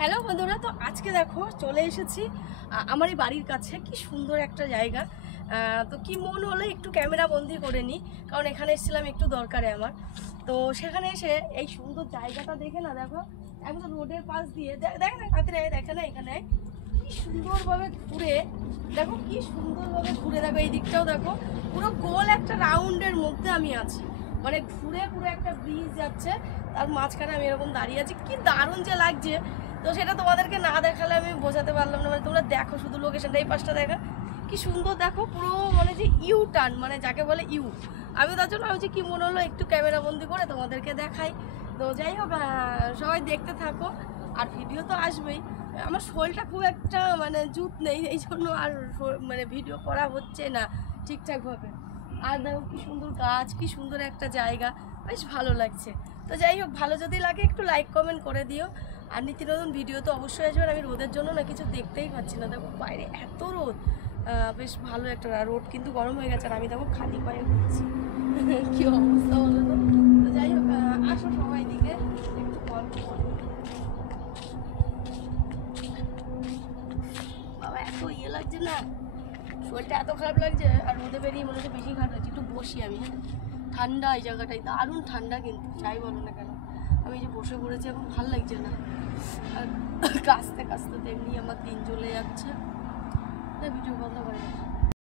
Hello বন্ধুরা, তো আজকে দেখো চলে এসেছি আমার এই বাড়ির কাছে। কি সুন্দর একটা জায়গা। তো কি মন হলো একটু ক্যামেরা বন্দি করে নিই, কারণ এখানে এসেছিলাম একটু দরকারে আমার। তো সেখানে এসে এই সুন্দর জায়গাটা দেখে না, দেখো একদম রোডের পাশ দিয়ে দেখ না, কাতরে দেখে না, এখানে কি সুন্দরভাবে ঘুরে দেখো, কি সুন্দরভাবে ঘুরে দেখো, এই দিকটাও দেখো, পুরো গোল একটা রাউন্ডের মধ্যে আমি আছি, মানে ঘুরে পুরো একটা ব্রিজ যাচ্ছে, তার মাঝখানে আমি এরকম দাঁড়িয়ে আছি। কি দারুণ যে লাগছে, তো সেটা তোমাদেরকে না দেখালে আমি বোঝাতে পারলাম না। মানে তোমরা দেখো শুধু লোকেশনটা, এই পাশটা দেখা কি সুন্দর, দেখো পুরো মানে যে ইউ টার্ন, মানে যাকে বলে ইউ। আমি তার জন্য আমি যে কি মনে হলো একটু ক্যামেরা বন্দি করে তোমাদেরকে দেখাই। তো যাই হোক, সবাই দেখতে থাকো, আর ভিডিও তো আসবেই। আমার শরীরটা খুব একটা মানে জুত নেই, এই জন্য আর মানে ভিডিও করা হচ্ছে না ঠিকঠাকভাবে। আর দেখো কি সুন্দর গাছ, কি সুন্দর একটা জায়গা, বেশ ভালো লাগছে। তো যাই হোক, ভালো যদি লাগে একটু লাইক কমেন্ট করে দিও। আর নিত্য নতুন ভিডিও তো অবশ্যই আসবেন। আমি রোদের জন্য না কিছু দেখতেই পাচ্ছি না, দেখো বাইরে এত রোদ। বেশ ভালো একটা রোদ, কিন্তু গরম হয়ে গেছে, আর আমি দেখো খালি পায়ে ঘুরছি। কি অবস্থা বলো তো। তো যাই হোক, আসো সবাই দিকে একটু গল্প করবো। বাবা এত ইয়ে লাগছে না, শরীরটা এত খারাপ লাগছে, আর রোদে বেরিয়ে মনে হচ্ছে বেশি খারাপ লাগছে। একটু বসি আমি, হ্যাঁ, ঠান্ডা এই জায়গাটাই দারুণ ঠান্ডা, কিন্তু যাই বলো না কেন আমি যে বসে পড়েছি এখন ভালো লাগছে না। আর কাঁচতে কাঁচতে তেমনি আমার দিন চলে যাচ্ছে। ভিডিও বন্ধ করে